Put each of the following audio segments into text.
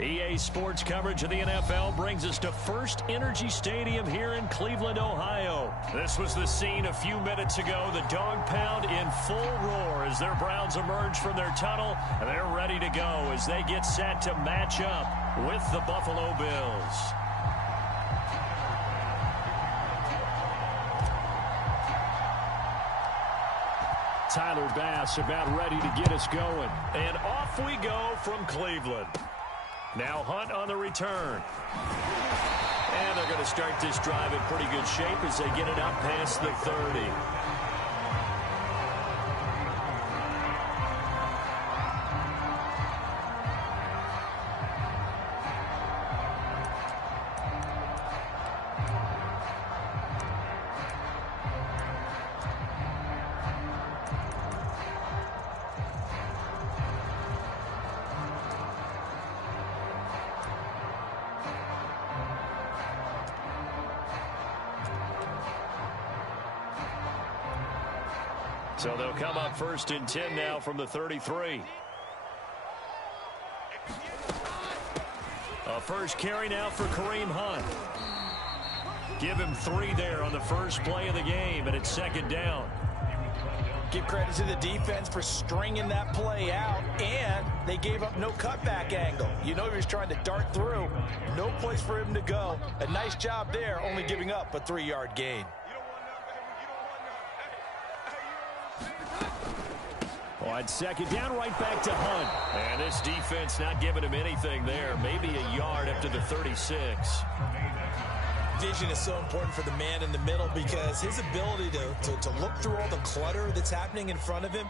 EA Sports coverage of the NFL brings us to First Energy Stadium here in Cleveland, Ohio. This was the scene a few minutes ago. The dog pound in full roar as their Browns emerge from their tunnel. And they're ready to go as they get set to match up with the Buffalo Bills. Tyler Bass about ready to get us going. And off we go from Cleveland. Now Hunt on the return. And they're going to start this drive in pretty good shape as they get it up past the 30. So they'll come up 1st and 10 now from the 33. A first carry now for Kareem Hunt. Give him 3 there on the first play of the game, and it's 2nd down. Give credit to the defense for stringing that play out, and they gave up no cutback angle. You know he was trying to dart through. No place for him to go. A nice job there, only giving up a 3-yard gain. On 2nd down, right back to Hunt. And this defense not giving him anything there. Maybe a yard up to the 36. Vision is so important for the man in the middle because his ability to look through all the clutter that's happening in front of him,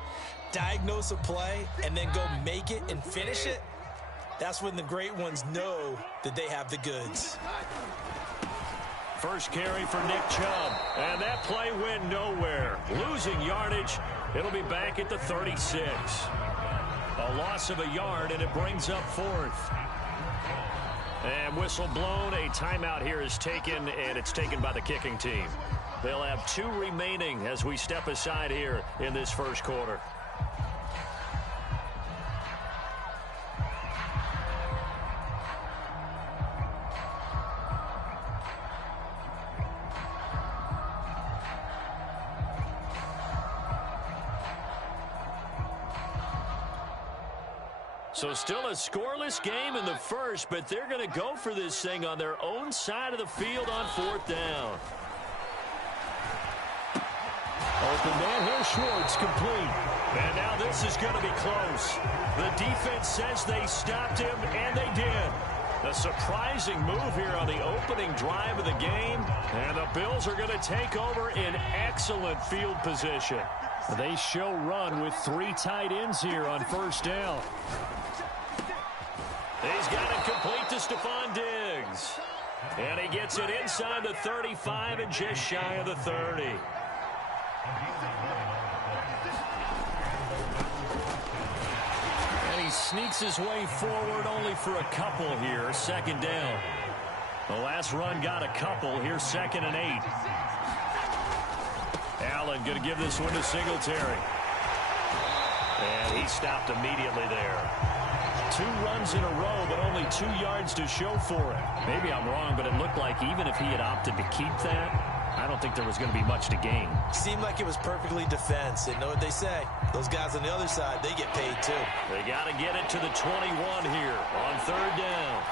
diagnose a play, and then go make it and finish it, that's when the great ones know that they have the goods. First carry for Nick Chubb. And that play went nowhere. Losing yardage. It'll be back at the 36. A loss of a yard, and it brings up 4th. And whistle blown. A timeout here is taken, and it's taken by the kicking team. They'll have 2 remaining as we step aside here in this first quarter. So still a scoreless game in the first, but they're going to go for this thing on their own side of the field on 4th down. Open man here, Schwartz, complete. And now this is going to be close. The defense says they stopped him, and they did. A surprising move here on the opening drive of the game, and the Bills are going to take over in excellent field position. They show run with 3 tight ends here on 1st down. He's got it complete to Stephon Diggs. And he gets it inside the 35 and just shy of the 30. And he sneaks his way forward only for a couple here. 2nd down. The last run got a couple. Here's 2nd and 8. Allen going to give this one to Singletary. And he stopped immediately there. 2 runs in a row, but only 2 yards to show for it. Maybe I'm wrong, but it looked like even if he had opted to keep that, I don't think there was going to be much to gain. Seemed like it was perfectly defense. And know what they say? Those guys on the other side, they get paid too. They got to get it to the 21 here on 3rd down.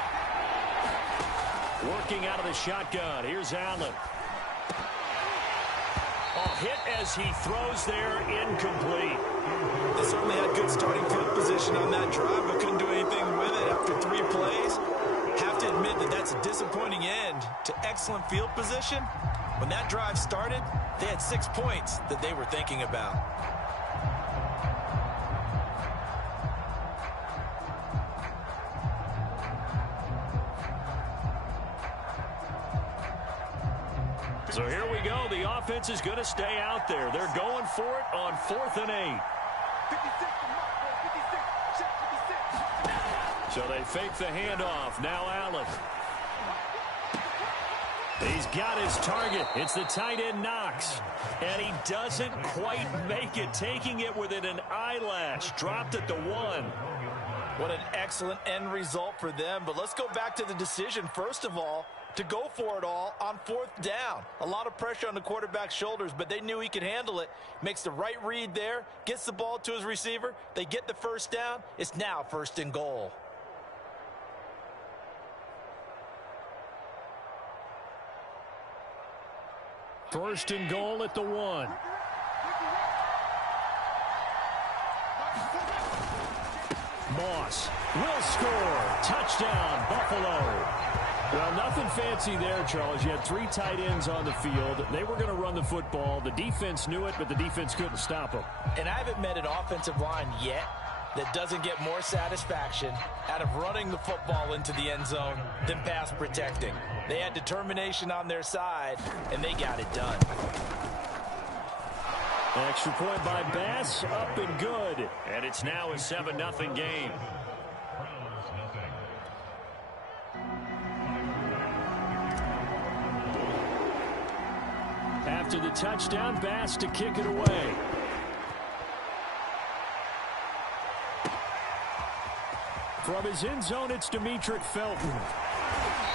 Working out of the shotgun. Here's Allen. Hit as he throws there, incomplete. They certainly had good starting field position on that drive, but couldn't do anything with it after 3 plays. Have to admit that that's a disappointing end to excellent field position. When that drive started, they had 6 points that they were thinking about. So here we go. The offense is going to stay out there. They're going for it on 4th and 8. So they fake the handoff. Now Allen. He's got his target. It's the tight end Knox. And he doesn't quite make it, taking it within an eyelash. Dropped at the 1. What an excellent end result for them. But let's go back to the decision, first of all, to go for it all on 4th down. A lot of pressure on the quarterback's shoulders, but they knew he could handle it. Makes the right read there, gets the ball to his receiver. They get the first down. It's now 1st and goal. First and goal at the 1. Moss will score. Touchdown, Buffalo. Well, nothing fancy there, Charles. You had 3 tight ends on the field. They were going to run the football. The defense knew it, but the defense couldn't stop them. And I haven't met an offensive line yet that doesn't get more satisfaction out of running the football into the end zone than pass protecting. They had determination on their side, and they got it done. Extra point by Bass, up and good. And it's now a 7-0 game. After the touchdown, Bass to kick it away. From his end zone, it's Demetric Felton.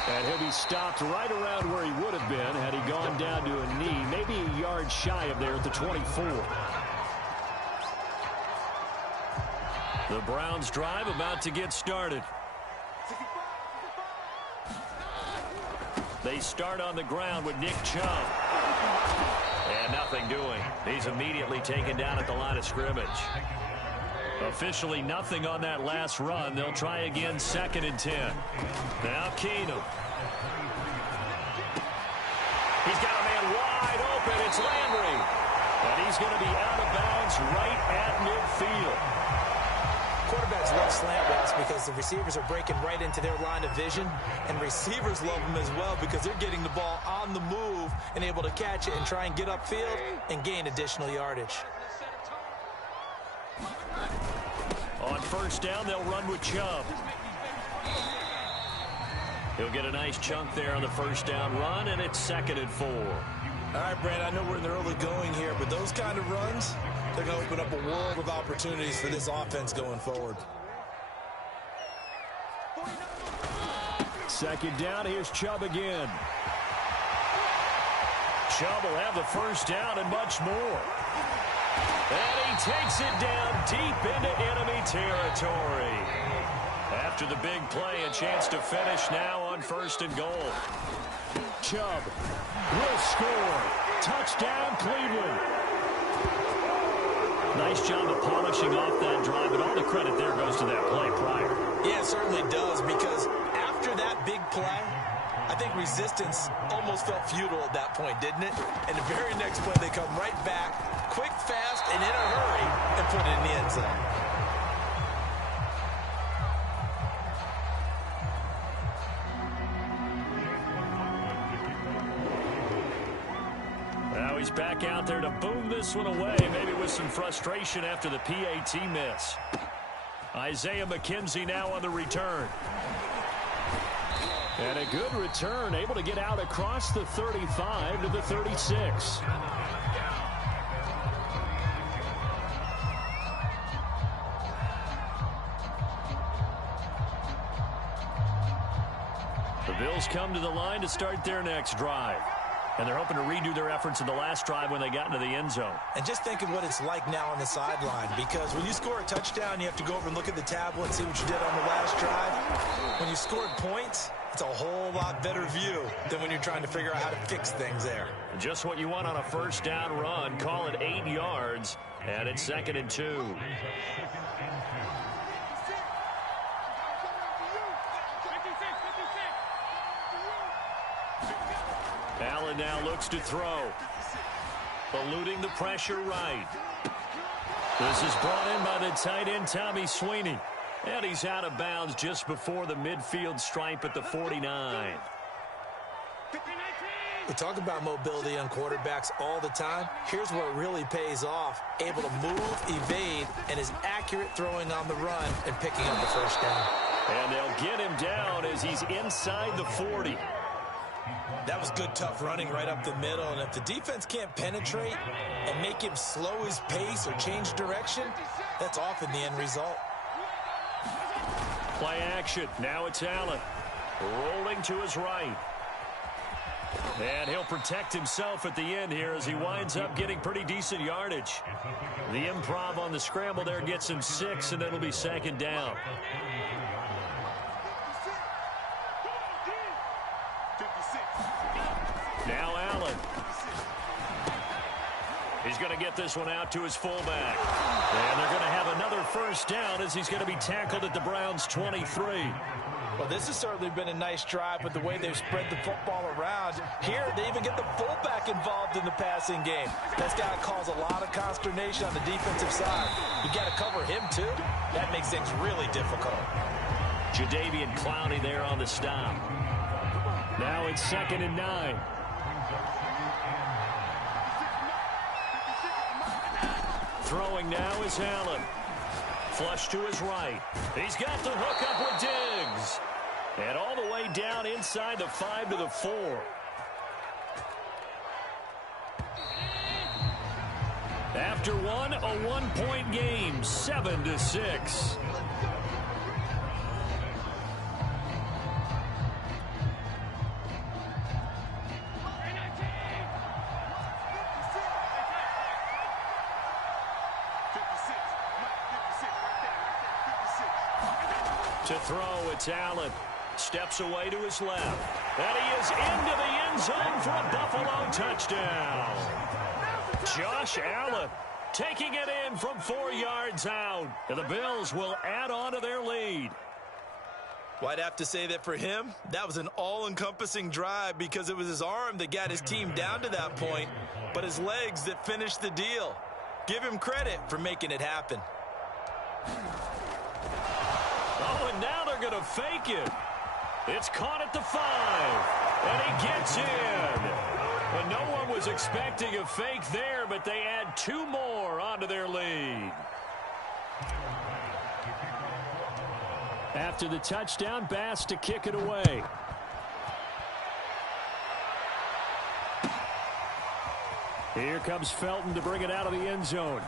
And he'll be stopped right around where he would have been had he gone down to a knee, maybe a yard shy of there at the 24. The Browns drive about to get started. They start on the ground with Nick Chubb. And nothing doing. He's immediately taken down at the line of scrimmage. Officially nothing on that last run. They'll try again 2nd and 10. Now Keenum. He's got a man wide open. It's Landry. And he's going to be out of bounds right at midfield. Quarterbacks love slant routes because the receivers are breaking right into their line of vision, and receivers love them as well because they're getting the ball on the move and able to catch it and try and get upfield and gain additional yardage. On 1st down, they'll run with Chubb. He'll get a nice chunk there on the 1st down run, and it's 2nd and 4. All right, Brad, I know we're in the early going here, but those kind of runs, they're going to open up a world of opportunities for this offense going forward. 2nd down, here's Chubb again. Chubb will have the 1st down and much more. And he takes it down deep into enemy territory. After the big play, a chance to finish now on 1st and goal. Chubb will score. Touchdown, Cleveland. Nice job of polishing off that drive, but all the credit there goes to that play prior. Yeah, it certainly does, because after that big play, I think resistance almost felt futile at that point, didn't it? And the very next play, they come right back, quick, fast, and in a hurry, and put it in the end zone. Now he's back out there to boom this one away, maybe with some frustration after the PAT miss. Isaiah McKenzie now on the return. And a good return, able to get out across the 35 to the 36. The Bills come to the line to start their next drive. And they're hoping to redo their efforts in the last drive when they got into the end zone. And just think of what it's like now on the sideline, because when you score a touchdown, you have to go over and look at the tablet and see what you did on the last drive. When you scored points, it's a whole lot better view than when you're trying to figure out how to fix things there. Just what you want on a 1st down run. Call it 8 yards, and it's 2nd and 2. Allen now looks to throw. Eluding the pressure right. This is brought in by the tight end, Tommy Sweeney. And he's out of bounds just before the midfield stripe at the 49. We talk about mobility on quarterbacks all the time. Here's where it really pays off. Able to move, evade, and is accurate throwing on the run and picking up the 1st down. And they'll get him down as he's inside the 40. That was good, tough running right up the middle. And if the defense can't penetrate and make him slow his pace or change direction, that's often the end result. Play action. Now it's Allen. Rolling to his right. And he'll protect himself at the end here as he winds up getting pretty decent yardage. The improv on the scramble there gets him 6, and it'll be second down. Now Allen. He's going to get this one out to his fullback. And they're going to have another first down as he's going to be tackled at the Browns' 23. Well, this has certainly been a nice drive with the way they've spread the football around. Here, they even get the fullback involved in the passing game. That's got to cause a lot of consternation on the defensive side. You got to cover him, too. That makes things really difficult. Jadeveon Clowney there on the stop. Now it's 2nd and 9. Throwing now is Allen. Flush to his right. He's got the hook up with Diggs. And all the way down inside the 5 to the 4. After one, a 1-point game, 7-6. To throw, it's Allen. Steps away to his left. And he is into the end zone for a Buffalo touchdown. Josh Allen taking it in from 4 yards out. And the Bills will add on to their lead. Well, I'd have to say that for him, that was an all-encompassing drive because it was his arm that got his team down to that point, but his legs that finished the deal. Give him credit for making it happen. Oh, and now they're going to fake it. It's caught at the 5, and he gets in. And no one was expecting a fake there, but they add 2 more onto their lead. After the touchdown, Bass to kick it away. Here comes Felton to bring it out of the end zone.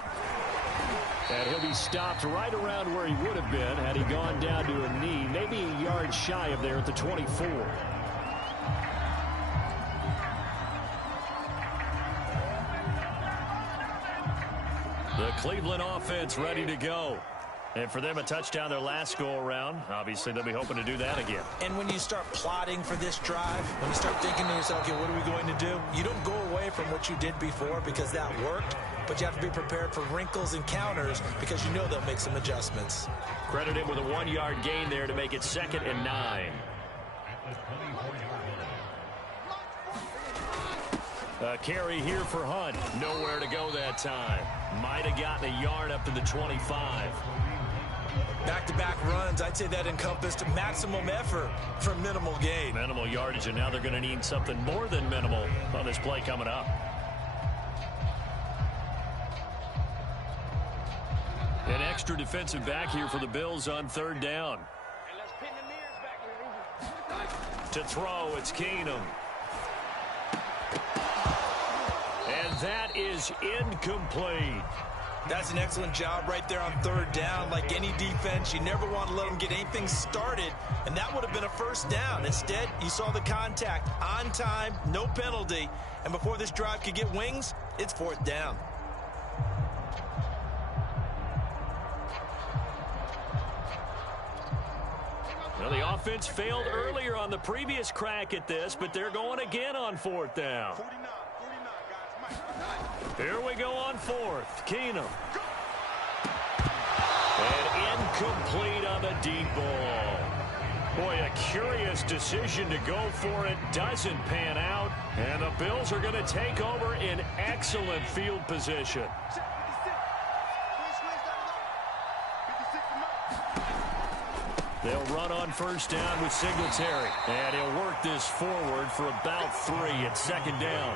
And he'll be stopped right around where he would have been had he gone down to a knee, maybe a yard shy of there at the 24. The Cleveland offense ready to go. And for them, a touchdown their last go-around. Obviously, they'll be hoping to do that again. And when you start plotting for this drive, when you start thinking to yourself, okay, what are we going to do? You don't go away from what you did before because that worked, but you have to be prepared for wrinkles and counters because you know they'll make some adjustments. Credit him with a 1-yard gain there to make it 2nd and 9. A carry here for Hunt. Nowhere to go that time. Might have gotten a yard up to the 25. Back-to-back runs, I'd say that encompassed maximum effort for minimal gain. Minimal yardage, and now they're going to need something more than minimal on this play coming up. An extra defensive back here for the Bills on 3rd down. To throw, it's Keenum. And that is incomplete. That's an excellent job right there on 3rd down. Like any defense, you never want to let them get anything started, and that would have been a first down. Instead, you saw the contact on time, no penalty, and before this drive could get wings, it's 4th down. Well, the offense failed earlier on the previous crack at this, but they're going again on 4th down. Here we go on 4th. Keenum. And incomplete on the deep ball. Boy, a curious decision to go for it. Doesn't pan out. And the Bills are going to take over in excellent field position. They'll run on 1st down with Singletary. And he'll work this forward for about 3 at 2nd down.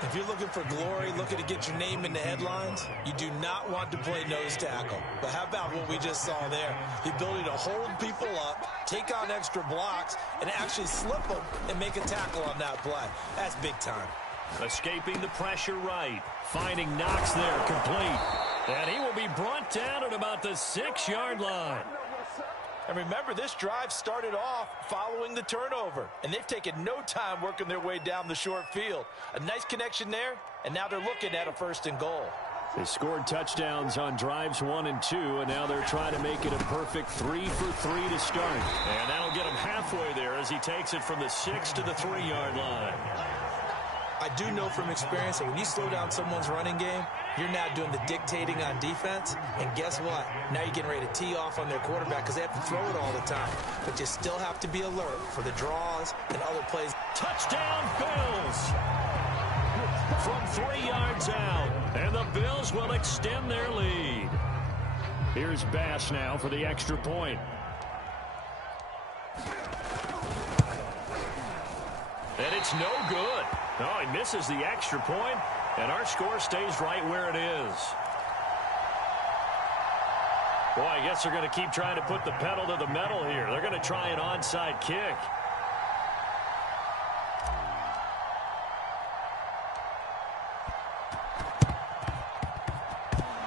If you're looking for glory, looking to get your name in the headlines, you do not want to play nose tackle. But how about what we just saw there? The ability to hold people up, take on extra blocks, and actually slip them and make a tackle on that play. That's big time. Escaping the pressure right. Finding Knox there, complete. And he will be brought down at about the 6-yard line. And remember, this drive started off following the turnover, and they've taken no time working their way down the short field. A nice connection there, and now they're looking at a 1st and goal. They scored touchdowns on drives 1 and 2, and now they're trying to make it a perfect 3 for 3 to start. And that'll get him halfway there as he takes it from the 6 to the 3-yard line. I do know from experience that when you slow down someone's running game, you're now doing the dictating on defense. And guess what? Now you're getting ready to tee off on their quarterback because they have to throw it all the time. But you still have to be alert for the draws and other plays. Touchdown, Bills! From 3 yards out. And the Bills will extend their lead. Here's Bass now for the extra point. And it's no good. Oh, he misses the extra point, and our score stays right where it is. Boy, I guess they're going to keep trying to put the pedal to the metal here. They're going to try an onside kick.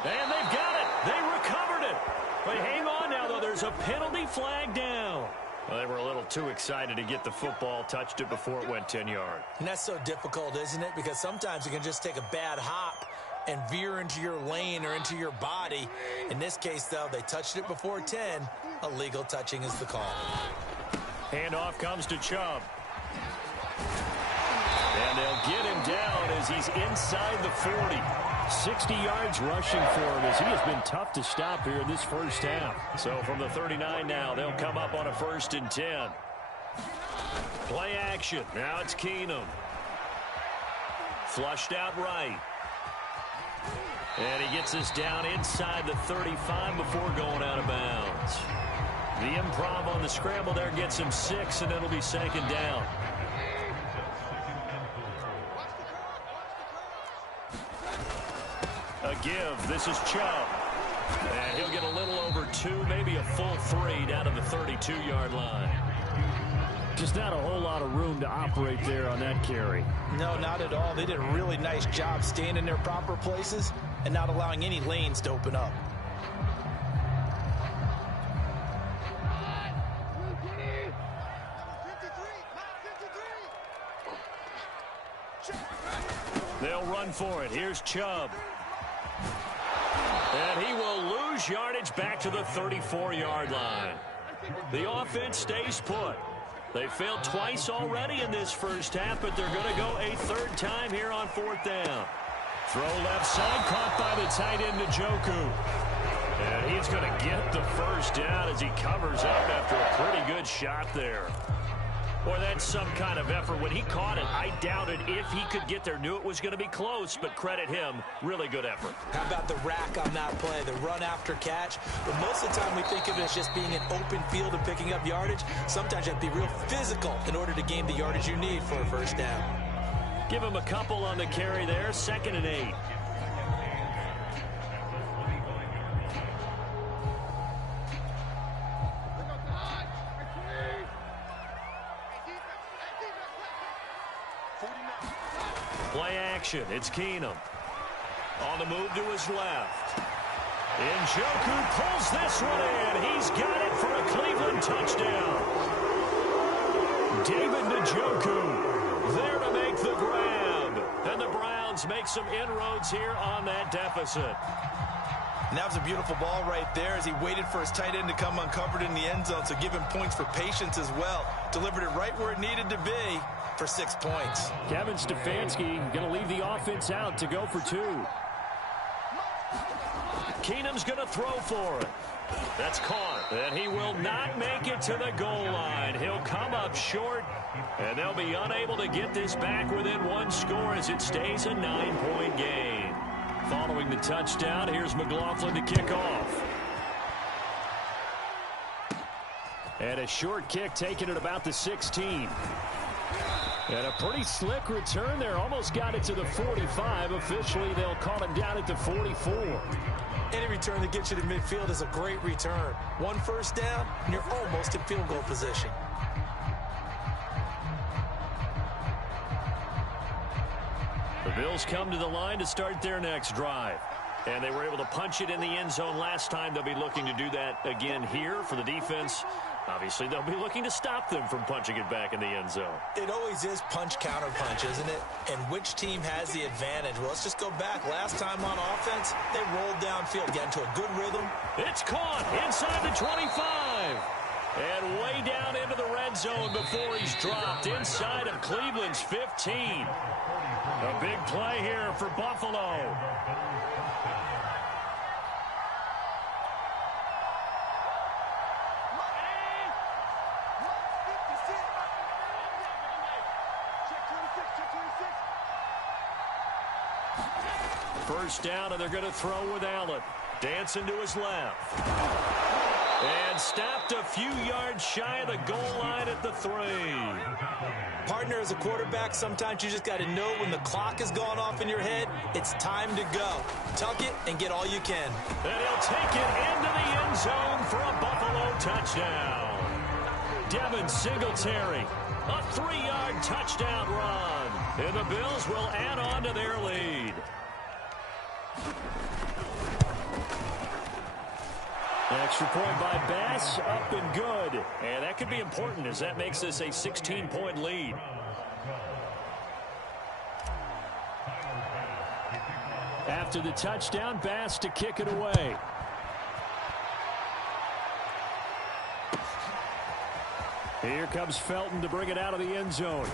And they've got it. They recovered it. But hang on now, though. There's a penalty flag down. Well, they were a little too excited to get the football, touched it before it went 10 yards. And that's so difficult, isn't it? Because sometimes you can just take a bad hop and veer into your lane or into your body. In this case, though, they touched it before 10. Illegal touching is the call. Handoff comes to Chubb. And they'll get him down as he's inside the 40. 60 yards rushing for him as he has been tough to stop here in this first half. So from the 39 now, they'll come up on a 1st and 10. Play action. Now it's Keenum. Flushed out right. And he gets us down inside the 35 before going out of bounds. The improv on the scramble there gets him 6, and it'll be 2nd down. A give. This is Chubb. And he'll get a little over 2, maybe a full 3 down to the 32-yard line. Just not a whole lot of room to operate there on that carry. No, not at all. They did a really nice job staying in their proper places and not allowing any lanes to open up. They'll run for it. Here's Chubb. And he will lose yardage back to the 34-yard line. The offense stays put. They failed twice already in this first half, but they're going to go a 3rd time here on 4th down. Throw left side, caught by the tight end, Njoku. And he's going to get the 1st down as he covers up after a pretty good shot there. Boy, that's some kind of effort. When he caught it, I doubted if he could get there. Knew it was going to be close, but credit him. Really good effort. How about the rack on that play, the run after catch? But most of the time we think of it as just being an open field and picking up yardage. Sometimes you have to be real physical in order to gain the yardage you need for a 1st down. Give him a couple on the carry there. 2nd and 8. Play action. It's Keenum. On the move to his left. Njoku pulls this one in. He's got it for a Cleveland touchdown. David Njoku there to make the grab. And the Browns make some inroads here on that deficit. And that was a beautiful ball right there as he waited for his tight end to come uncovered in the end zone. So give him points for patience as well. Delivered it right where it needed to be for 6 points. Kevin Stefanski going to leave the offense out to go for 2. Keenum's going to throw for it. That's caught. And he will not make it to the goal line. He'll come up short, and they'll be unable to get this back within 1 score as it stays a 9-point game. Following the touchdown, here's McLaughlin to kick off. And a short kick taken at about the 16. And a pretty slick return there. Almost got it to the 45. Officially, they'll call him down at the 44. Any return that gets you to midfield is a great return. 1 1st down, and you're almost in field goal position. The Bills come to the line to start their next drive. And they were able to punch it in the end zone last time. They'll be looking to do that again here for the defense. Obviously, they'll be looking to stop them from punching it back in the end zone. It always is punch-counter-punch, isn't it? And which team has the advantage? Well, let's just go back. Last time on offense, they rolled downfield, got into a good rhythm. It's caught inside the 25. And way down into the red zone before he's dropped inside of Cleveland's 15. A big play here for Buffalo. First down, and they're going to throw with Allen. Dancing to his left. And stopped a few yards shy of the goal line at the 3. Partner, as a quarterback, sometimes you just got to know when the clock has gone off in your head, it's time to go. Tuck it and get all you can. And he'll take it into the end zone for a Buffalo touchdown. Devin Singletary, a 3-yard touchdown run. And the Bills will add on to their lead. Extra point by Bass, up and good. And that could be important as that makes this a 16-point lead. After the touchdown, Bass to kick it away. Here comes Felton to bring it out of the end zone.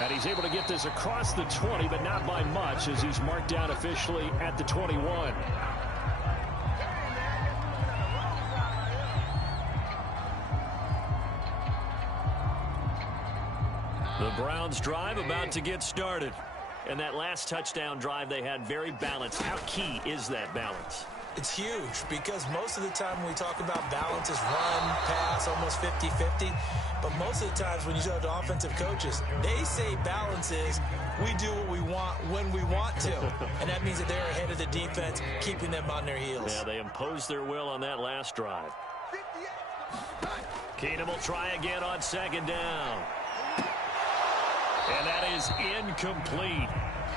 And he's able to get this across the 20, but not by much as he's marked down officially at the 21. The Browns drive about to get started. And that last touchdown drive they had very balanced. How key is that balance? It's huge because most of the time when we talk about balance is run, pass, almost 50-50. But most of the times when you talk to offensive coaches, they say balance is we do what we want when we want to. And that means that they're ahead of the defense, keeping them on their heels. Yeah, they imposed their will on that last drive. Keenum will try again on second down. And that is incomplete.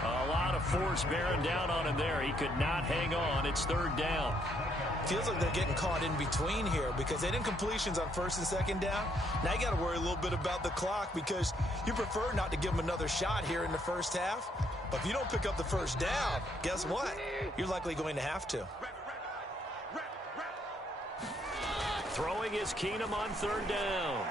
A lot of force bearing down on him there. He could not hang on. It's third down. Feels like they're getting caught in between here because they did completions on first and second down. Now you got to worry a little bit about the clock because you prefer not to give them another shot here in the first half. But if you don't pick up the first down, guess what? You're likely going to have to. Throwing is Keenum on third down.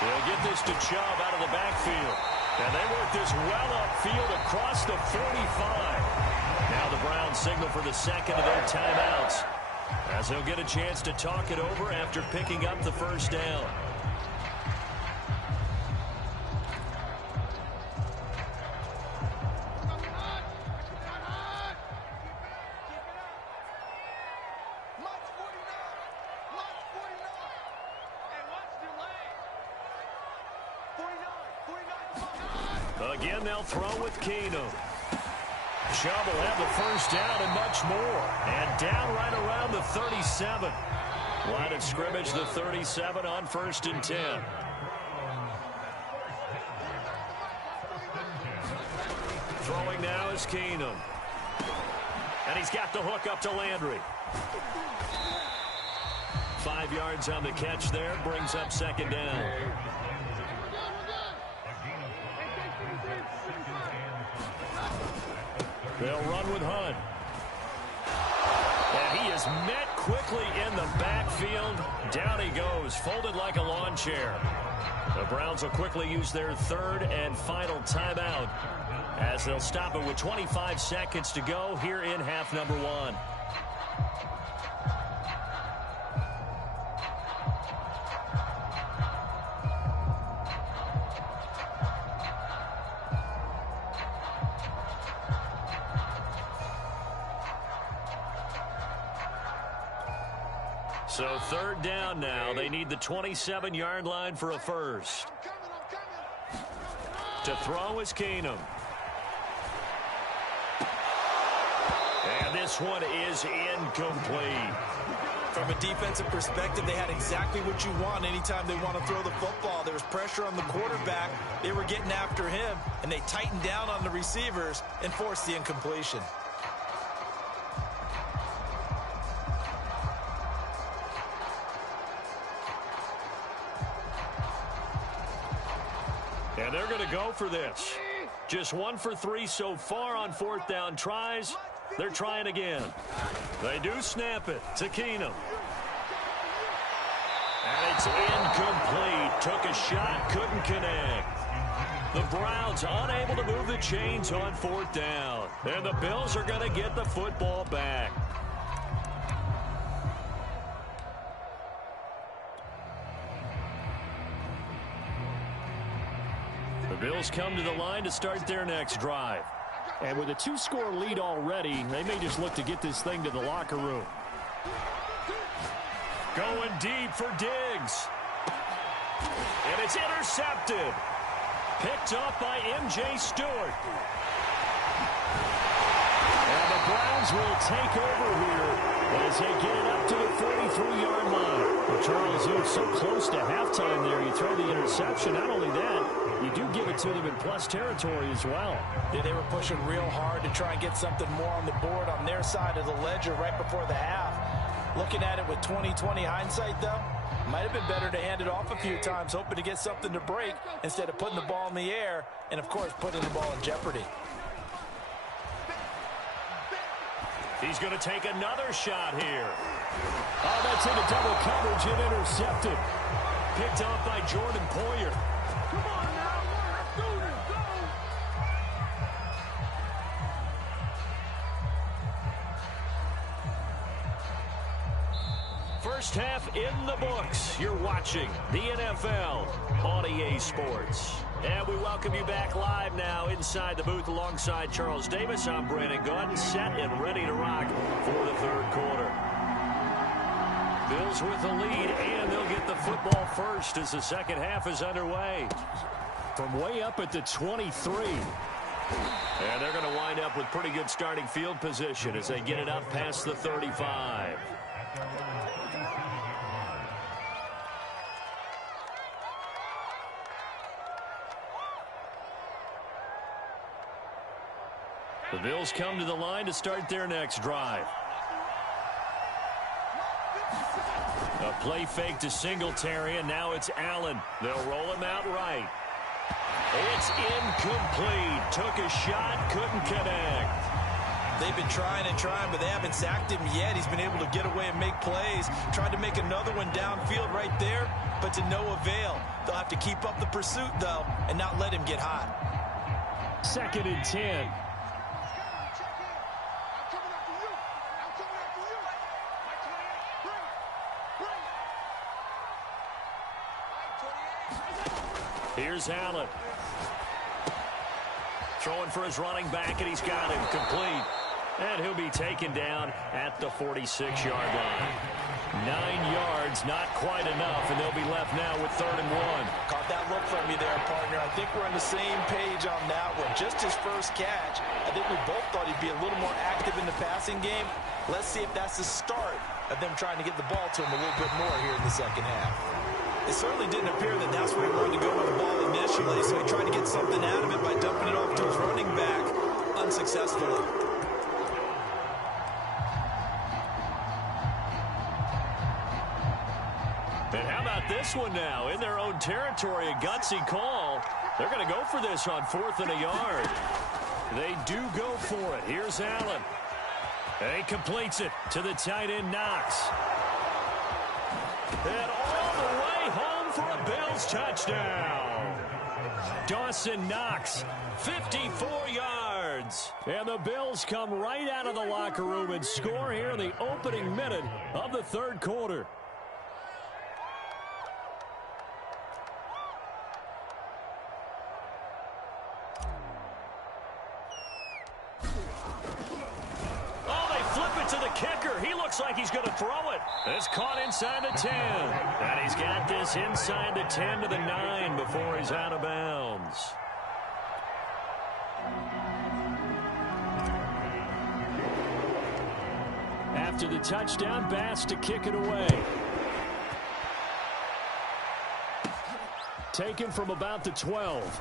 They'll get this to Chubb out of the backfield. And they work this well upfield across the 45. Now the Browns signal for the second of their timeouts as they'll get a chance to talk it over after picking up the first down. Again, they'll throw with Keenum. Chubb will have the first down and much more. And down right around the 37. Line of scrimmage, the 37 on first and 10. Throwing now is Keenum. And he's got the hook up to Landry. 5 yards on the catch there, brings up second down. They'll run with Hunt. And he is met quickly in the backfield. Down he goes, folded like a lawn chair. The Browns will quickly use their third and final timeout as they'll stop it with 25 seconds to go here in half number 1. So third down now. They need the 27-yard line for a first. To throw is Keenum. And this one is incomplete. From a defensive perspective, they had exactly what you want anytime they want to throw the football. There was pressure on the quarterback. They were getting after him, and they tightened down on the receivers and forced the incompletion. to go for this. Just 1 for 3 so far on 4th down tries. They're trying again. They do snap it to Keenum. And it's incomplete. Took a shot, couldn't connect. The Browns unable to move the chains on 4th down. And the Bills are going to get the football back. The Bills come to the line to start their next drive. And with a 2-score lead already, they may just look to get this thing to the locker room. Going deep for Diggs. And it's intercepted. Picked up by M.J. Stewart. And the Browns will take over here as they get it up to the 43-yard line. Well, Charles, you're so close to halftime there. You throw the interception. Not only that, you do give it to them in plus territory as well. Yeah, they were pushing real hard to try and get something more on the board on their side of the ledger right before the half. Looking at it with 20/20 hindsight, though, might have been better to hand it off a few times, hoping to get something to break instead of putting the ball in the air and, of course, putting the ball in jeopardy. He's going to take another shot here. Oh, that's into double coverage and intercepted. Picked off by Jordan Poyer. Come on now, let's do this, go! First half in the books. You're watching the NFL on EA Sports. And we welcome you back live now inside the booth alongside Charles Davis. I'm Brandon Gordon, set and ready to rock for the third quarter. Bills with the lead, and they'll get the football first as the second half is underway. From way up at the 23. And they're going to wind up with pretty good starting field position as they get it up past the 35. The Bills come to the line to start their next drive. A play fake to Singletary, and now it's Allen. They'll roll him out right. It's incomplete. Took a shot, couldn't connect. They've been trying and trying, but they haven't sacked him yet. He's been able to get away and make plays. Tried to make another one downfield right there, but to no avail. They'll have to keep up the pursuit, though, and not let him get hot. 2nd and 10. Here's Allen. Throwing for his running back, and he's got him complete. And he'll be taken down at the 46-yard line. 9 yards, not quite enough, and they'll be left now with 3rd and 1. Caught that look from you there, partner. I think we're on the same page on that one. Just his first catch. I think we both thought he'd be a little more active in the passing game. Let's see if that's the start of them trying to get the ball to him a little bit more here in the second half. It certainly didn't appear that that's where he wanted to go with the ball initially, so he tried to get something out of it by dumping it off to his running back unsuccessfully. And how about this one now? In their own territory, a gutsy call. They're going to go for this on 4th and a yard. They do go for it. Here's Allen. And he completes it to the tight end, Knox. And all the way home for a Bills touchdown. Dawson Knox, 54 yards. And the Bills come right out of the locker room and score here in the opening minute of the third quarter. To the kicker. He looks like he's going to throw it. It's caught inside the 10. And he's got this inside the 10 to the 9 before he's out of bounds. After the touchdown, Bass to kick it away. Taken from about the 12.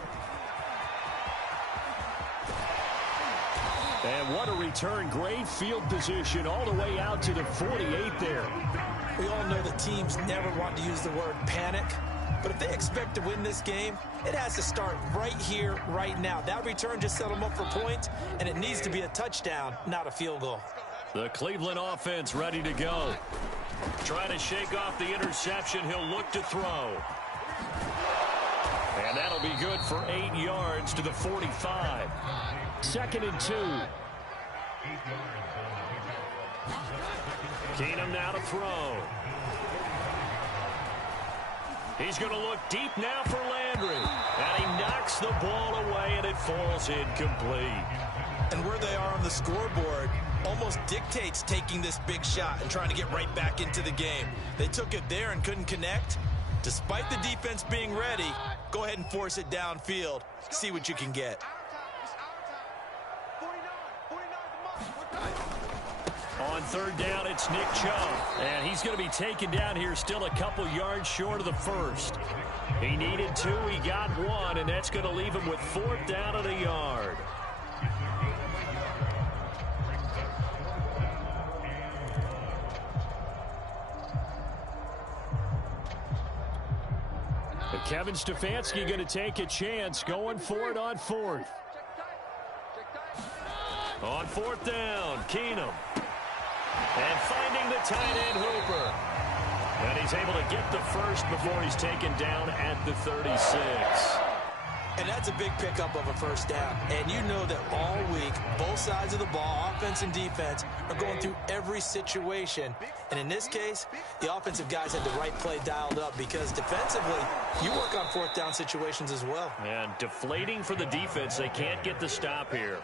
And what a return. Great field position all the way out to the 48 there. We all know that teams never want to use the word panic, But if they expect to win this game, it has to start right here, right now. That return just set them up for points, and it needs to be a touchdown, not a field goal. The Cleveland offense ready to go. Trying to shake off the interception. He'll look to throw. And that'll be good for 8 yards to the 45. 2nd and 2. Keenum now to throw. He's going to look deep now for Landry. And he knocks the ball away, and it falls incomplete. And where they are on the scoreboard almost dictates taking this big shot and trying to get right back into the game. They took it there and couldn't connect. Despite the defense being ready, go ahead and force it downfield. See what you can get. On 3rd down, it's Nick Chubb. And he's going to be taken down here still a couple yards short of the first. He needed 2, he got 1, and that's going to leave him with 4th down and a yard. But Kevin Stefanski going to take a chance, going for it on 4th. On 4th down, Keenum. And finding the tight end, Hooper. And he's able to get the first before he's taken down at the 36. And that's a big pickup of a first down. And you know that all week, both sides of the ball, offense and defense, are going through every situation. And in this case, the offensive guys had the right play dialed up because defensively, you work on 4th down situations as well. And deflating for the defense. They can't get the stop here.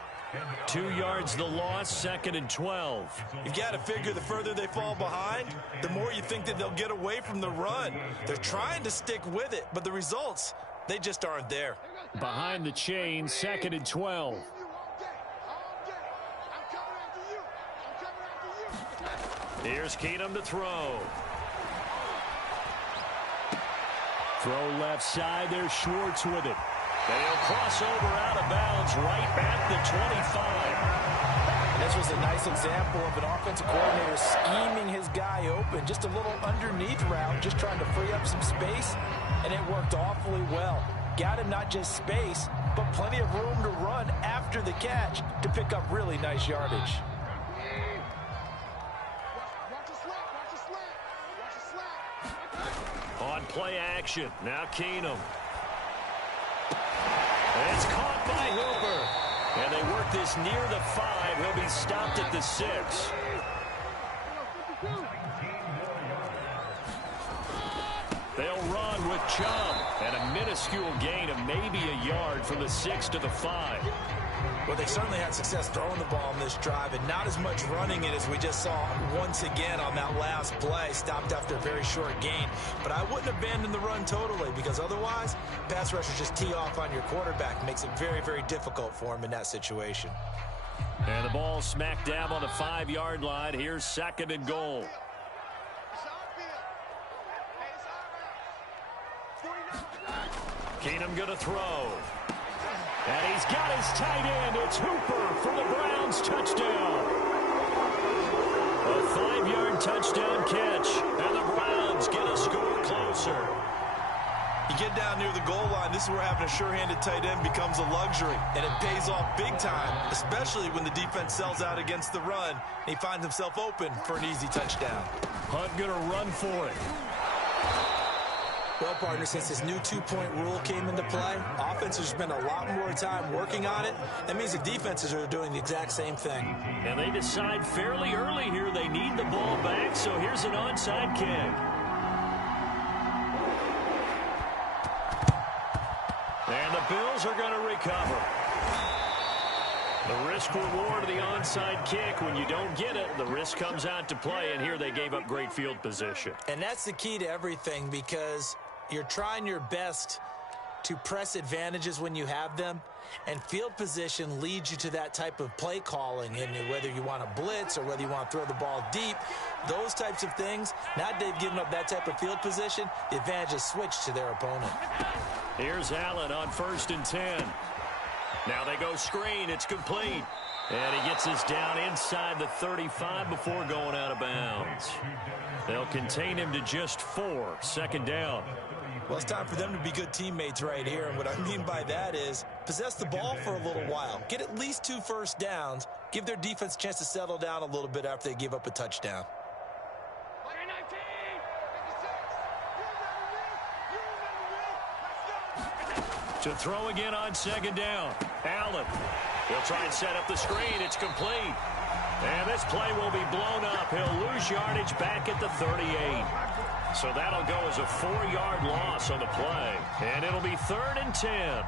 2 yards the loss, 2nd and 12. You've got to figure the further they fall behind, the more you think that they'll get away from the run. They're trying to stick with it, but the results, they just aren't there. Behind the chain, 2nd and 12. Here's Keenum to throw. Throw left side, there's Schwartz with it. And he'll cross over out of bounds right at the 25. This was a nice example of an offensive coordinator scheming his guy open. Just a little underneath route, just trying to free up some space, and it worked awfully well. Got him not just space, but plenty of room to run after the catch to pick up really nice yardage. On play action, now Keenum. It's caught by Hooper. And they work this near the 5. He'll be stopped at the 6. They'll run with Chubb. And a minuscule gain of maybe a yard from the 6 to the 5. Well, they certainly had success throwing the ball on this drive, and not as much running it as we just saw once again on that last play. Stopped after a very short gain. But I wouldn't abandon the run totally, because otherwise, pass rushers just tee off on your quarterback. It makes it very, very difficult for him in that situation. And the ball smack dab on the 5-yard line. Here's 2nd and goal. Keenum going to throw. And he's got his tight end. It's Hooper for the Browns touchdown. A 5-yard touchdown catch. And the Browns get a score closer. You get down near the goal line, this is where having a sure-handed tight end becomes a luxury. And it pays off big time, especially when the defense sells out against the run. And he finds himself open for an easy touchdown. Hunt going to run for it. Well, partner, since this new 2-point rule came into play, offenses spend a lot more time working on it. That means the defenses are doing the exact same thing. And they decide fairly early here they need the ball back, so here's an onside kick. And the Bills are going to recover. The risk-reward of the onside kick, when you don't get it, the risk comes out to play, and here they gave up great field position. And that's the key to everything, because you're trying your best to press advantages when you have them, and field position leads you to that type of play calling. And whether you want to blitz or whether you want to throw the ball deep, those types of things, now they've given up that type of field position, the advantage is switched to their opponent. Here's Allen on 1st and 10. Now they go screen. It's complete. And he gets us down inside the 35 before going out of bounds. They'll contain him to just 4. Second down. Well, it's time for them to be good teammates right here. And what I mean by that is possess the ball for a little while. Get at least 2 first downs. Give their defense a chance to settle down a little bit after they give up a touchdown. To throw again on second down. Allen. He'll try and set up the screen. It's complete. And this play will be blown up. He'll lose yardage back at the 38. So that'll go as a 4-yard loss on the play. And it'll be 3rd and 10.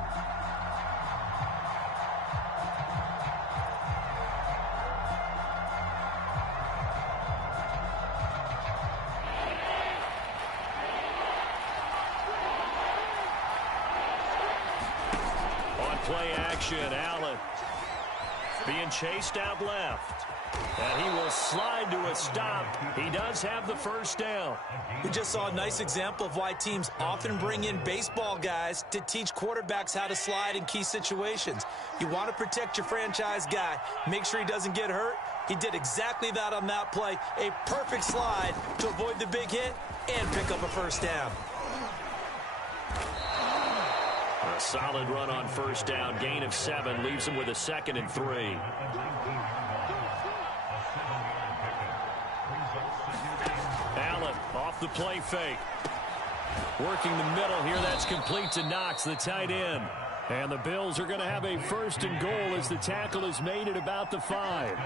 On play action, Allen being chased out left. And he will slide to a stop. He does have the first down. We just saw a nice example of why teams often bring in baseball guys to teach quarterbacks how to slide in key situations. You want to protect your franchise guy. Make sure he doesn't get hurt. He did exactly that on that play. A perfect slide to avoid the big hit and pick up a first down. A solid run on first down. Gain of 7 leaves him with a 2nd and 3. Allen off the play fake. Working the middle here. That's complete to Knox, the tight end. And the Bills are going to have a 1st and goal as the tackle is made at about the 5.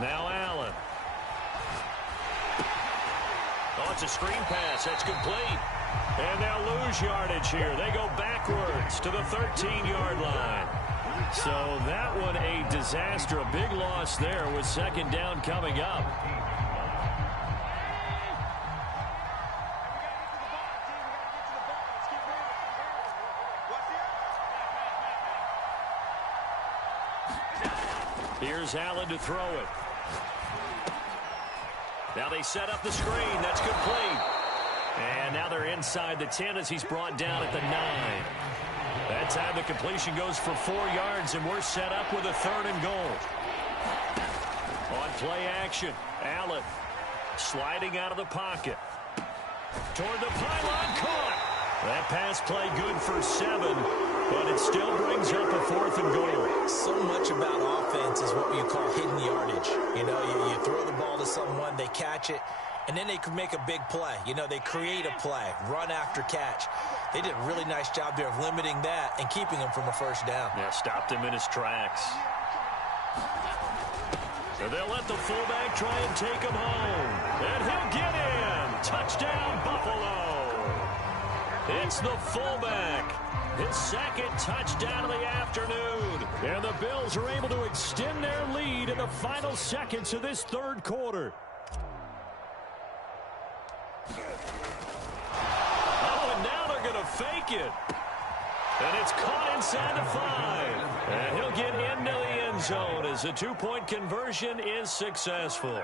Now Allen. Oh, it's a screen pass. That's complete. And they'll lose yardage here. They go backwards to the 13-yard line. So that one a disaster. A big loss there with second down coming up. Here's Allen to throw it. Now they set up the screen. That's complete. And now they're inside the 10 as he's brought down at the 9. That time the completion goes for 4 yards, and we're set up with a 3rd and goal. On play action, Allen sliding out of the pocket. Toward the pylon, caught. That pass play good for 7, but it still brings up a 4th and goal. So much about offense is what you call hidden yardage. You know, you throw the ball to someone, they catch it, and then they can make a big play. You know, they create a play, run after catch. They did a really nice job there of limiting that and keeping him from a first down. Yeah, stopped him in his tracks. So they'll let the fullback try and take him home. And he'll get in. Touchdown, Buffalo. It's the fullback. His 2nd touchdown of the afternoon. And the Bills are able to extend their lead in the final seconds of this 3rd quarter. Oh, and now they're going to fake it. And it's caught inside the 5. And he'll get into the end zone as the 2-point conversion is successful.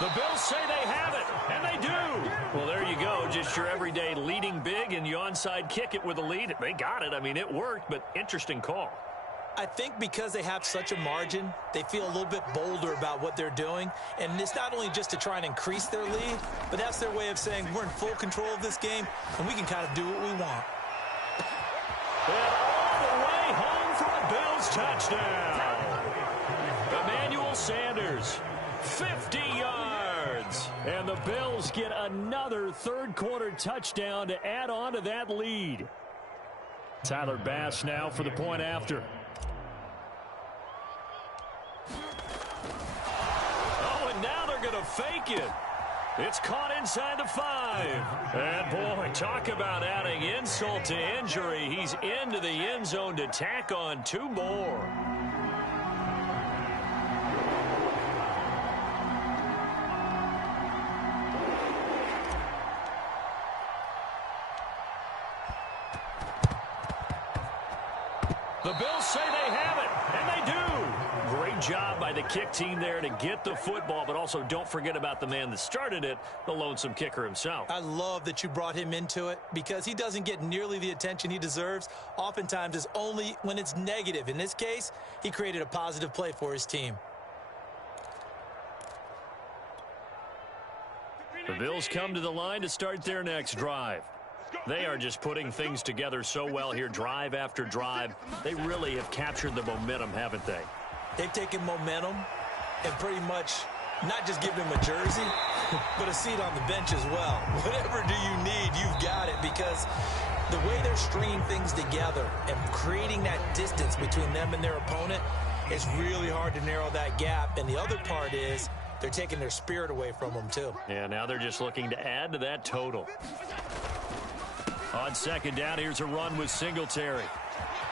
The Bills say they have it, and they do. Well, there you go. Just your everyday leading big, and you onside kick it with a lead. They got it. I mean, it worked, but interesting call. I think because they have such a margin, they feel a little bit bolder about what they're doing. And it's not only just to try and increase their lead, but that's their way of saying we're in full control of this game, and we can kind of do what we want. And all the way home for a Bills touchdown. Emmanuel Sanders, 50 yards. And the Bills get another 3rd quarter touchdown to add on to that lead. Tyler Bass now for the point after. Oh, and now they're going to fake it. It's caught inside the 5. And, boy, talk about adding insult to injury. He's into the end zone to tack on 2 more. The Bills say they have it, and they do. Great job by the kick team there to get the football, but also don't forget about the man that started it, the lonesome kicker himself. I love that you brought him into it because he doesn't get nearly the attention he deserves. Oftentimes it's only when it's negative. In this case, he created a positive play for his team. The Bills come to the line to start their next drive. They are just putting things together so well here, drive after drive. They really have captured the momentum, haven't they? They've taken momentum and pretty much not just given him a jersey, but a seat on the bench as well. Whatever do you need, you've got it, because the way they're stringing things together and creating that distance between them and their opponent, it's really hard to narrow that gap. And the other part is they're taking their spirit away from them, too. Yeah, now they're just looking to add to that total. On second down, here's a run with Singletary.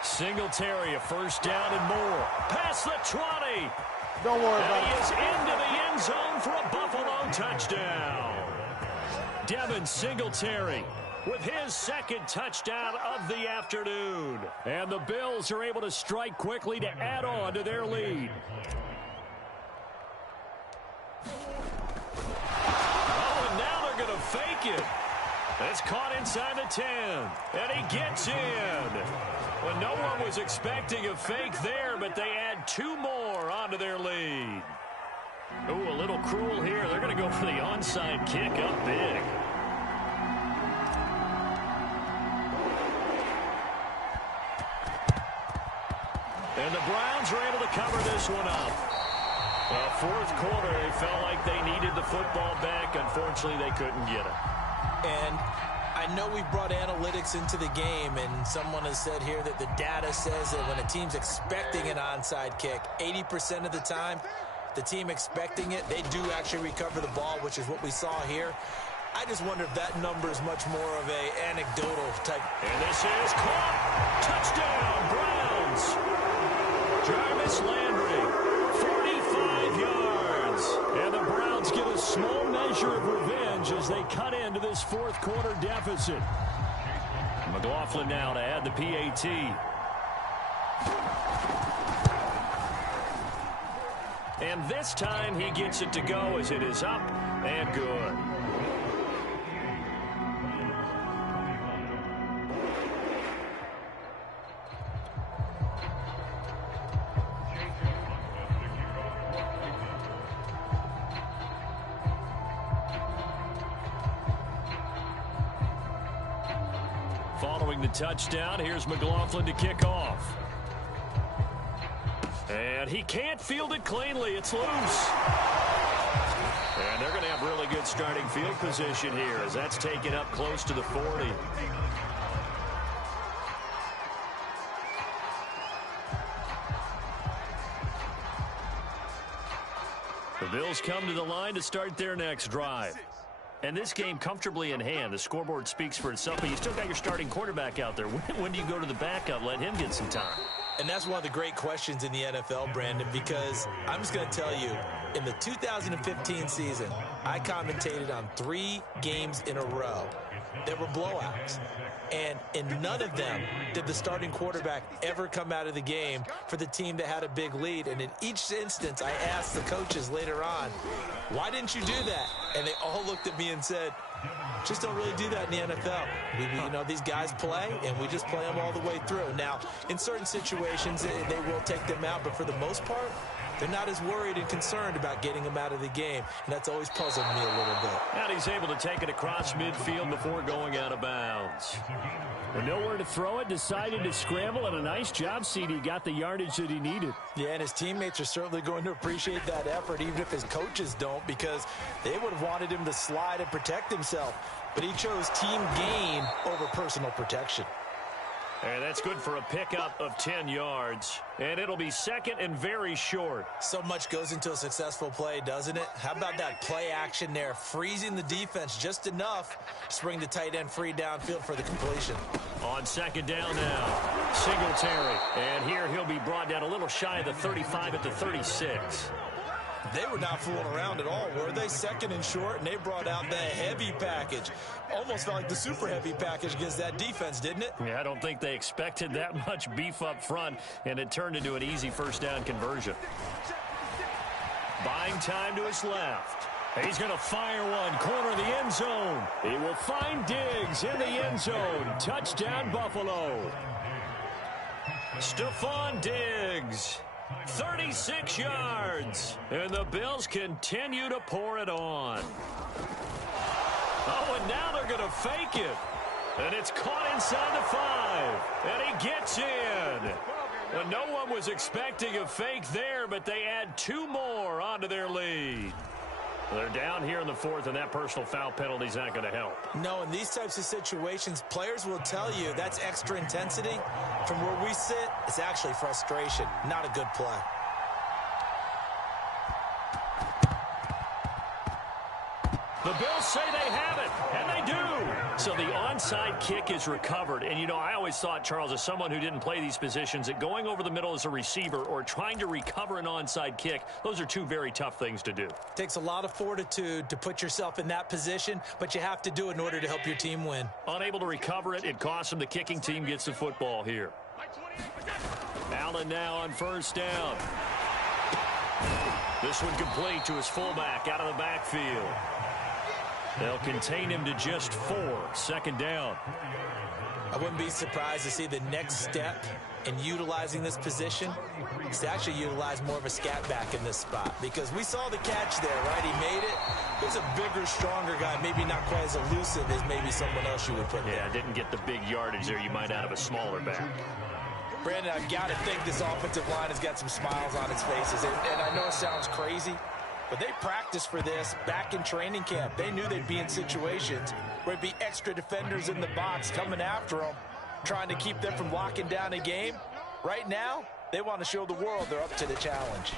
Singletary, a first down and more. Past the 20. Don't worry about it. He is into the end zone for a Buffalo touchdown. Devin Singletary with his second touchdown of the afternoon. And the Bills are able to strike quickly to add on to their lead. Oh, and now they're going to fake it. It's caught inside the 10, and he gets in. Well, no one was expecting a fake there, but they add two more onto their lead. Ooh, a little cruel here. They're going to go for the onside kick up big. And the Browns are able to cover this one up. Well, fourth quarter, they felt like they needed the football back. Unfortunately, they couldn't get it. And I know we've brought analytics into the game, and someone has said here that the data says that when a team's expecting an onside kick, 80% of the time, the team expecting it, they do actually recover the ball, which is what we saw here. I just wonder if that number is much more of a anecdotal type. And this is caught. Touchdown, Browns. Jarvis Landry, 45 yards. And the Browns get a small measure of revenge as they cut into this fourth quarter deficit. McLaughlin now to add the PAT. And this time he gets it to go as it is up and good. Following the touchdown, here's McLaughlin to kick off. And he can't field it cleanly. It's loose. And they're going to have really good starting field position here as that's taken up close to the 40. The Bills come to the line to start their next drive. And this game comfortably in hand. The scoreboard speaks for itself, but you still got your starting quarterback out there. When do you go to the backup, let him get some time? And that's one of the great questions in the NFL, Brandon, because I'm just going to tell you, in the 2015 season, I commentated on 3 games in a row that were blowouts. And in none of them did the starting quarterback ever come out of the game for the team that had a big lead. And in each instance, I asked the coaches later on, why didn't you do that? And they all looked at me and said, just don't really do that in the NFL. You know, these guys play, and we just play them all the way through. Now, in certain situations, they will take them out, but for the most part, they're not as worried and concerned about getting them out of the game, and that's always puzzled me a little bit. And he's able to take it across midfield before going out of bounds. With nowhere to throw it, decided to scramble, and a nice job, CD. Got the yardage that he needed. Yeah, and his teammates are certainly going to appreciate that effort, even if his coaches don't, because they would have wanted him to slide and protect himself. But he chose team gain over personal protection. And that's good for a pickup of 10 yards. And it'll be second and very short. So much goes into a successful play, doesn't it? How about that play action there, freezing the defense just enough to bring the tight end free downfield for the completion. On second down now, Singletary. And here he'll be brought down a little shy of the 35 at the 36. They were not fooling around at all, were they? Second and short, and they brought out the heavy package. Almost felt like the super heavy package against that defense, didn't it? Yeah, I don't think they expected that much beef up front, and it turned into an easy first down conversion. Buying time to his left. He's going to fire one, corner of the end zone. He will find Diggs in the end zone. Touchdown, Buffalo. Stephon Diggs, 36 yards. And the Bills continue to pour it on. Oh, and now they're going to fake it. And it's caught inside the 5. And he gets in. Well, no one was expecting a fake there, but they add 2 more onto their lead. They're down here in the 4th, and that personal foul penalty is not going to help. No, in these types of situations, players will tell you that's extra intensity. From where we sit, it's actually frustration, not a good play. The Bills say they have it, and they do. So the onside kick is recovered. And, you know, I always thought, Charles, as someone who didn't play these positions, that going over the middle as a receiver or trying to recover an onside kick, those are 2 very tough things to do. Takes a lot of fortitude to put yourself in that position, but you have to do it in order to help your team win. Unable to recover it, it costs them. The kicking team gets the football here. Allen now on first down. This one complete to his fullback out of the backfield. They'll contain him to just 4. Second down. I wouldn't be surprised to see the next step in utilizing this position is to actually utilize more of a scat back in this spot, because we saw the catch there, right? He made it. He's a bigger, stronger guy, maybe not quite as elusive as maybe someone else you would put there. Yeah, didn't get the big yardage there you might out of a smaller back. Brandon, I've got to think this offensive line has got some smiles on its faces, and I know it sounds crazy, but they practiced for this back in training camp. They knew they'd be in situations where it'd be extra defenders in the box coming after them, trying to keep them from locking down a game. Right now, they want to show the world they're up to the challenge.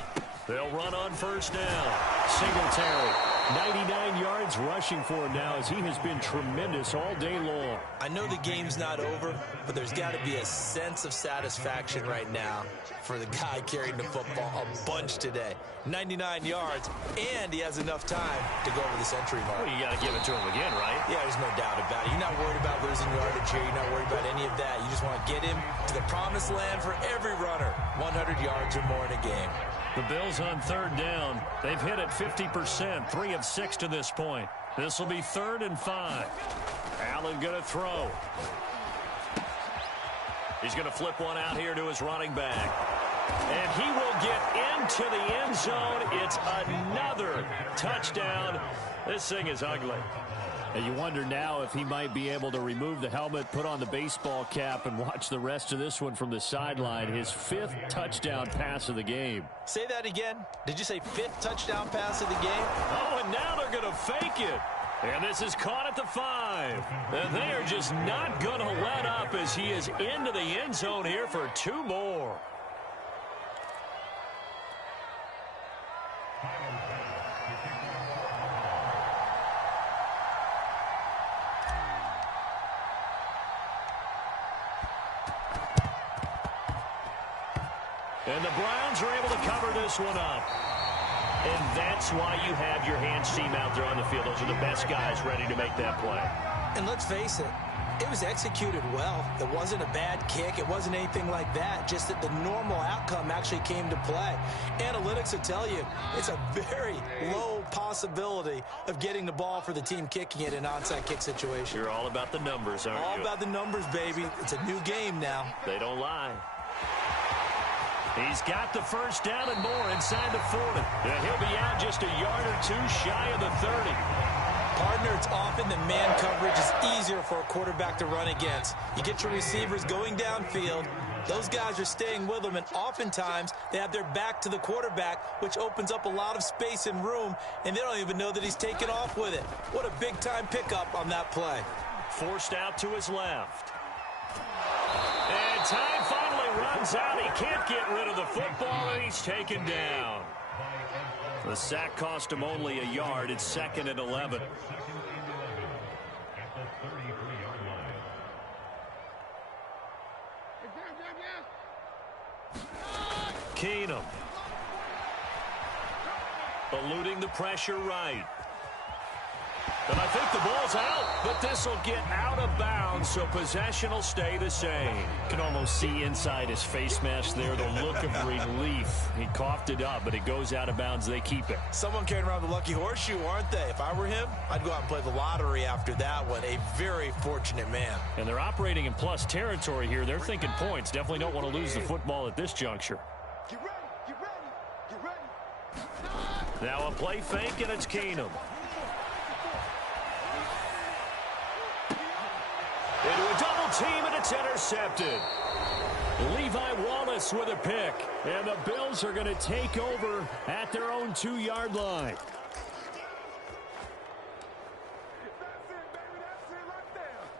They'll run on first down. Singletary, 99 yards rushing for him now, as he has been tremendous all day long. I know the game's not over, but there's got to be a sense of satisfaction right now for the guy carrying the football a bunch today. 99 yards, and he has enough time to go over the century mark. Well, you got to give it to him again, right? Yeah, there's no doubt about it. You're not worried about losing yardage here. You're not worried about any of that. You just want to get him to the promised land for every runner. 100 yards or more in a game. The Bills on third down. They've hit it 50%, 3 of 6 to this point. This will be 3rd and 5. Allen going to throw. He's going to flip one out here to his running back. And he will get into the end zone. It's another touchdown. This thing is ugly. And you wonder now if he might be able to remove the helmet, put on the baseball cap, and watch the rest of this one from the sideline. His 5th touchdown pass of the game. Say that again. Did you say 5th touchdown pass of the game? Oh, and now they're going to fake it. And this is caught at the 5. And they are just not going to let up as he is into the end zone here for 2 more. And the Browns are able to cover this one up. And that's why you have your hands team out there on the field. Those are the best guys ready to make that play. And let's face it, it was executed well. It wasn't a bad kick. It wasn't anything like that. Just that the normal outcome actually came to play. Analytics will tell you it's a very low possibility of getting the ball for the team kicking it in an onside kick situation. You're all about the numbers, aren't you? All about the numbers, baby. It's a new game now. They don't lie. He's got the first down and more inside the 40. And he'll be out just a yard or 2 shy of the 30. Partner, it's often that man coverage is easier for a quarterback to run against. You get your receivers going downfield. Those guys are staying with them, and oftentimes they have their back to the quarterback, which opens up a lot of space and room, and they don't even know that he's taken off with it. What a big-time pickup on that play. Forced out to his left. And time finally runs out. He can't get rid of the football, and he's taken down. The sack cost him only a yard. It's 2nd and 11. Keenum. Eluding the pressure right. And I think the ball's out, but this will get out of bounds, so possession will stay the same. You can almost see inside his face mask there the look of relief. He coughed it up, but it goes out of bounds. They keep it. Someone carrying around the lucky horseshoe, aren't they? If I were him, I'd go out and play the lottery after that one. A very fortunate man. And they're operating in plus territory here. They're thinking points. Definitely don't want to lose the football at this juncture. Get ready, get ready, get ready. Now a play fake, and it's Keenum. Into a double team, and it's intercepted. Levi Wallace with a pick. And the Bills are going to take over at their own 2-yard line.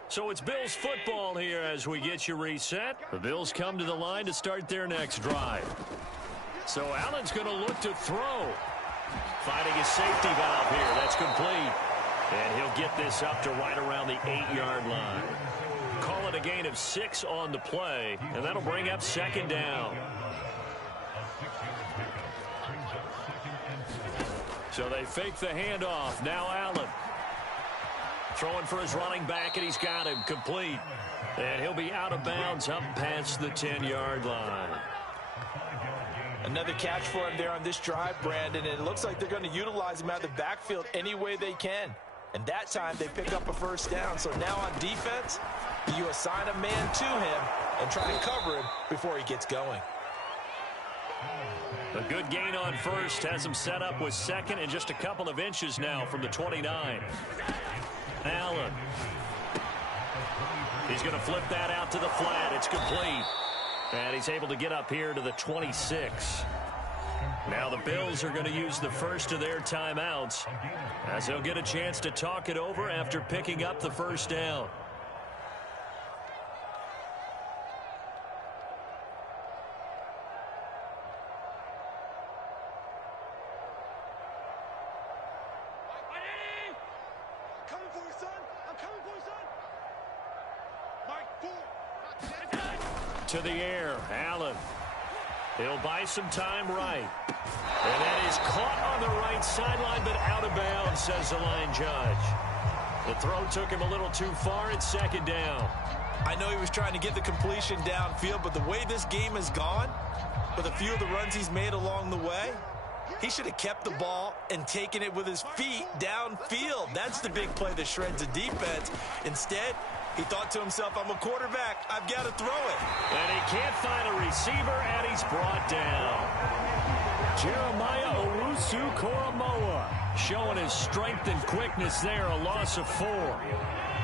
So it's Bills football here as we get you reset. The Bills come to the line to start their next drive. So Allen's going to look to throw. Finding his safety valve here. That's complete. And he'll get this up to right around the 8-yard line. Call it a gain of 6 on the play, and that'll bring up second down. So they fake the handoff. Now Allen. Throwing for his running back, and he's got him complete. And he'll be out of bounds up past the 10-yard line. Another catch for him there on this drive, Brandon, and it looks like they're going to utilize him out of the backfield any way they can. And that time they pick up a first down. So now on defense, you assign a man to him and try and cover him before he gets going. A good gain on first has him set up with second and just a couple of inches now from the 29. Allen. He's going to flip that out to the flat. It's complete. And he's able to get up here to the 26. Now the Bills are going to use the first of their timeouts as they'll get a chance to talk it over after picking up the first down. To the air, Allen. He'll buy some time right. And that is caught on the right sideline, but out of bounds, says the line judge. The throw took him a little too far. It's second down. I know he was trying to get the completion downfield, but the way this game has gone, with a few of the runs he's made along the way, he should have kept the ball and taken it with his feet downfield. That's the big play that shreds the defense. Instead, he thought to himself, I'm a quarterback. I've got to throw it. And he can't find a receiver, and he's brought down. Jeremiah Owusu-Koramoah showing his strength and quickness there, a loss of 4.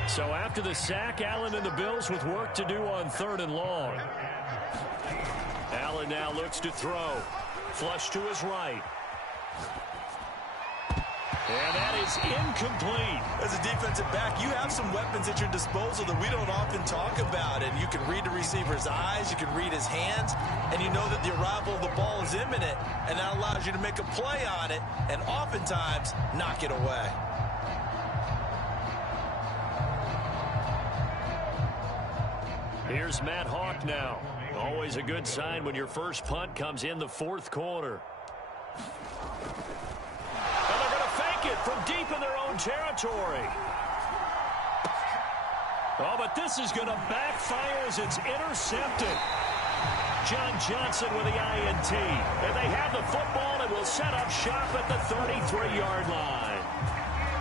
So after the sack, Allen and the Bills with work to do on 3rd and long. Allen now looks to throw. Flush to his right. And that is incomplete. As a defensive back, you have some weapons at your disposal that we don't often talk about. And you can read the receiver's eyes, you can read his hands, and you know that the arrival of the ball is imminent. And that allows you to make a play on it and oftentimes knock it away. Here's Matt Hawk now. Always a good sign when your first punt comes in the 4th quarter. And they're going to fake it from deep in their own territory. Oh, but this is going to backfire as it's intercepted. John Johnson with the INT. And they have the football and will set up shop at the 33-yard line.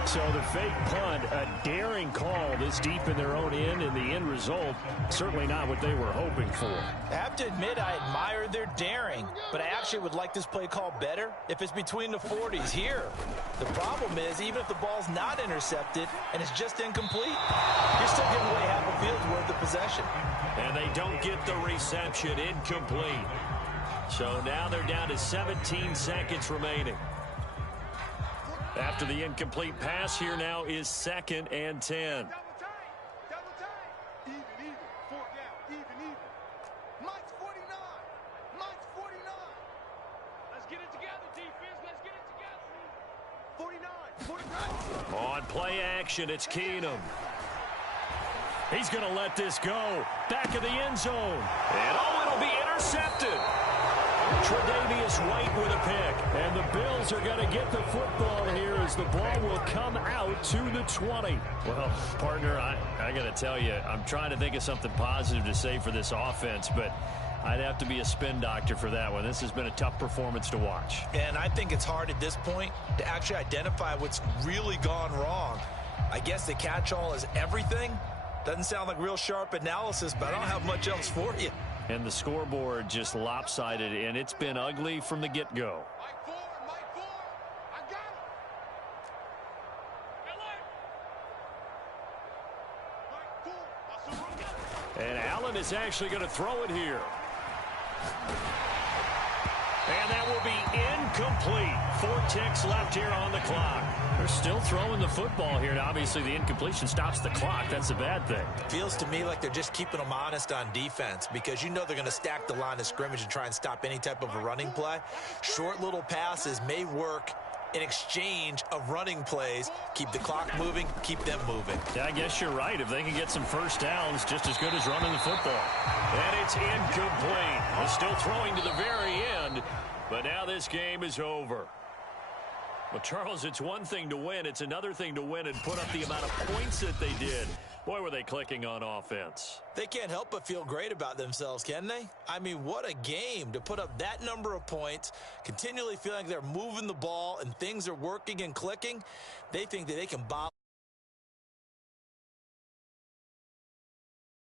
So the fake punt, a daring call this deep in their own end, and the end result, certainly not what they were hoping for. I have to admit, I admire their daring, but I actually would like this play call better if it's between the 40s here. The problem is, even if the ball's not intercepted and it's just incomplete, you're still giving away half a field's worth of possession. And they don't get the reception, incomplete. So now they're down to 17 seconds remaining. After the incomplete pass, here now is 2nd and 10. Double time. Even. 4 down. Even. Mike's 49. Mike's 49. Let's get it together, defense. Let's get it together. 49. On play action, it's Keenum. He's going to let this go. Back of the end zone. And it'll be intercepted. Tre'Davious White with a pick. And the Bills are going to get the football here as the ball will come out to the 20. Well, partner, I got to tell you, I'm trying to think of something positive to say for this offense, but I'd have to be a spin doctor for that one. This has been a tough performance to watch. And I think it's hard at this point to actually identify what's really gone wrong. I guess the catch-all is everything. Doesn't sound like real sharp analysis, but I don't have much else for you. And the scoreboard just lopsided, and it's been ugly from the get-go. I got it. And Allen is actually going to throw it here. And that will be incomplete. 4 ticks left here on the clock. They're still throwing the football here, and obviously the incompletion stops the clock. That's a bad thing. Feels to me like they're just keeping them honest on defense because you know they're going to stack the line of scrimmage and try and stop any type of a running play. Short little passes may work in exchange of running plays. Keep the clock moving, keep them moving. Yeah, I guess you're right. If they can get some first downs, just as good as running the football. And it's incomplete. They're still throwing to the very end, but now this game is over. Well, Charles, it's one thing to win. It's another thing to win and put up the amount of points that they did. Boy, were they clicking on offense. They can't help but feel great about themselves, can they? I mean, what a game to put up that number of points, continually feeling like they're moving the ball and things are working and clicking. They think that they can bottle